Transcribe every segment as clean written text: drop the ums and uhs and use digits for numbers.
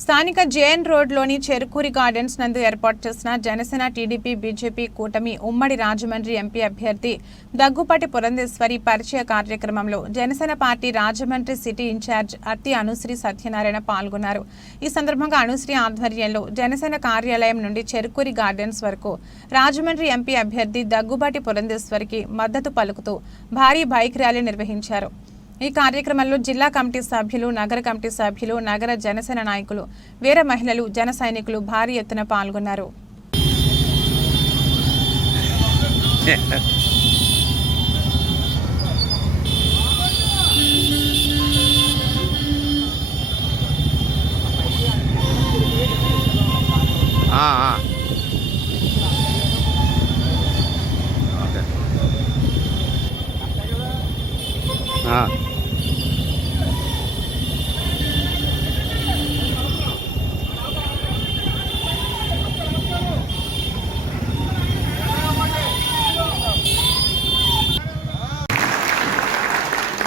స్థానిక జేఎన్ రోడ్లోని చెరుకూరి గార్డెన్స్ నందు ఏర్పాటు చేసిన జనసేన టీడీపీ బీజేపీ కూటమి ఉమ్మడి రాజమండ్రి ఎంపీ అభ్యర్థి దగ్గుపాటి పురంధేశ్వరి పరిచయ కార్యక్రమంలో Janasena party Rajahmundry city in charge Atti Anusri Satyanarayana పాల్గొన్నారు. ఈ సందర్భంగా అనుశ్రీ ఆధ్వర్యంలో జనసేన కార్యాలయం నుండి చెరుకూరి గార్డెన్స్ వరకు రాజమండ్రి ఎంపీ అభ్యర్థి దగ్గుబాటి పురంధేశ్వరికి మద్దతు పలుకుతూ భారీ బైక్ ర్యాలీ నిర్వహించారు. ఈ కార్యక్రమంలో జిల్లా కమిటీ సభ్యులు, నగర కమిటీ సభ్యులు, నగర జనసేన నాయకులు, వీర మహిళలు, జన సైనికులు భారీ ఎత్తున పాల్గొన్నారు.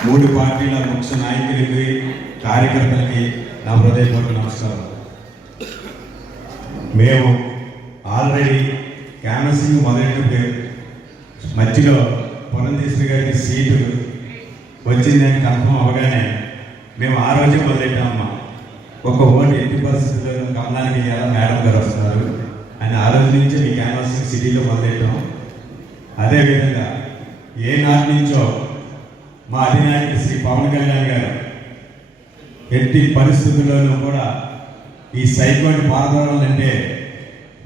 మూడు పార్టీల ముఖ్య నాయకులకి, కార్యకర్తలకి నా హృదయపూర్వక నమస్కారం. మేము ఆల్రెడీ క్యాన్వసింగ్ మొదలెట్టే మధ్యలో పురంధేశ్వరి గారికి సీటు వచ్చిందని కన్ఫర్మ్ అవ్వగానే మేము ఆ రోజే మొదలెట్టామమ్మా. ఒక ఓటు ఎట్టి పరిస్థితుల్లో కమలానికి ఎలా మేడం గారు వస్తున్నారు అని ఆ రోజు నుంచే మీ క్యాన్వసింగ్ సిటీలో మొదలెట్టాం. అదేవిధంగా ఏ నాటి నుంచో మా అధినాయకుడు శ్రీ పవన్ కళ్యాణ్ గారు ఎట్టి పరిస్థితుల్లోనూ కూడా ఈ సైకోని పాల్గొనాలంటే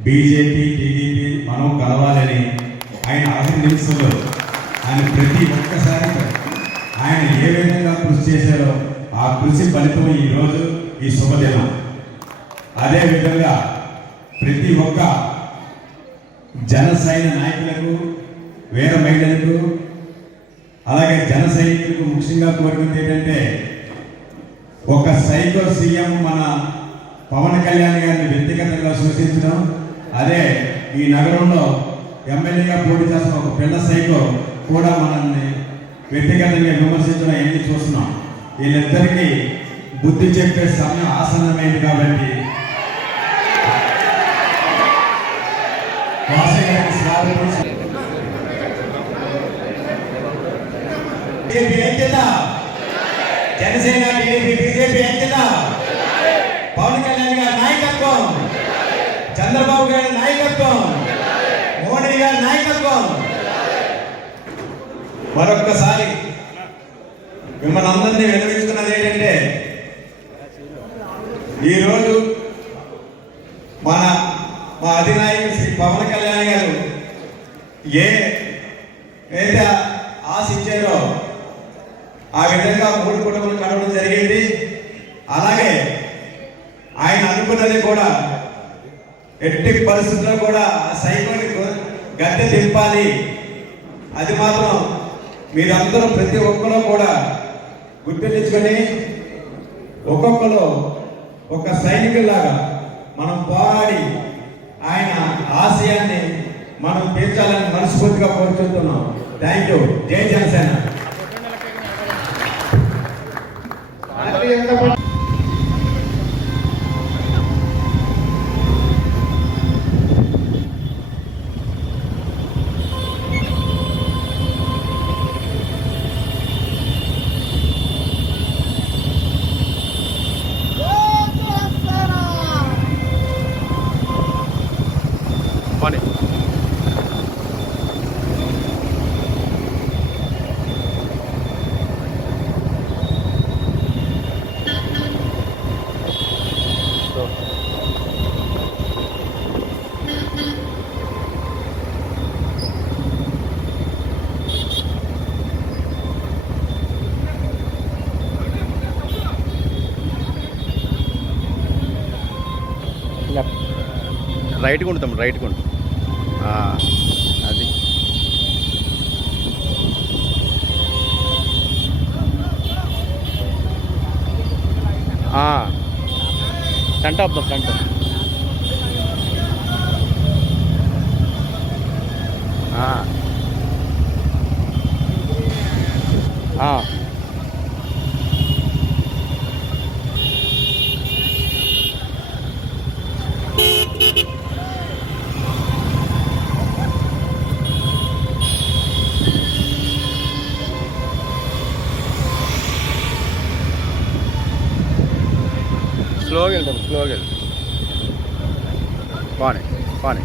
బీజేపీ టీడీపీ మనం కలవాలని ఆయన ఆఖరి నిమిషంలో ఆయన ప్రతి ఒక్కసారి ఆయన ఏ విధంగా కృషి చేశారో ఆ కృషి ఫలితం ఈరోజు ఈ శుభదినం. అదేవిధంగా ప్రతి ఒక్క జనసైన నాయకులకు, వీర మహిళలకు, అలాగే జన సైనికులకు ముఖ్యంగా కోరుకుంది ఏంటంటే, ఒక సైకో సీఎం మన పవన్ కళ్యాణ్ గారిని వ్యక్తిగతంగా సూచించడం, అదే ఈ నగరంలో ఎమ్మెల్యేగా పోటీ చేస్తున్న ఒక పిల్ల సైకో కూడా మనల్ని వ్యక్తిగతంగా విమర్శించడం ఎన్ని చూస్తున్నాం. వీళ్ళిద్దరికీ బుద్ధి చెప్పే సమయం ఆసన్నమైంది. కాబట్టి జనసేన టీడీపీ బీజేపీ ఐక్యత, పవన్ కళ్యాణ్ గారి నాయకత్వం, చంద్రబాబు గారి నాయకత్వం, మోడీ గారి నాయకత్వం. మరొక్కసారి మిమ్మల్ని అందరినీ విన్నవించుకున్నది ఏంటంటే, ఈరోజు మా అధినాయకుడు శ్రీ పవన్ కళ్యాణ్ గారు ఏదైతే ఆశించారో ఆ విధంగా మూడు కుటుంబాలు కలవడం జరిగింది. అలాగే ఆయన అనుకున్నది కూడా ఎట్టి పరిస్థితుల్లో కూడా సైకోని గద్దె దింపాలి. అది మాత్రం మీరందరూ ప్రతి ఒక్కరూ కూడా గుర్తించుకొని ఒక్కొక్కరు ఒక సైనికుల్లాగా మనం పోరాడి ఆయన ఆశయాన్ని మనం తీర్చాలని మనస్ఫూర్తిగా కోరుకుంటున్నాం. Thank you. జై జనసేన. రైట్గా ఉంటాం, రైట్గా ఉంటాం. అది ఫ్రంట్ ఆఫ్ ద ఫ్రంట్. స్లోగా వెళ్తాం, స్లోగా వెళ్తాం. బానే బానే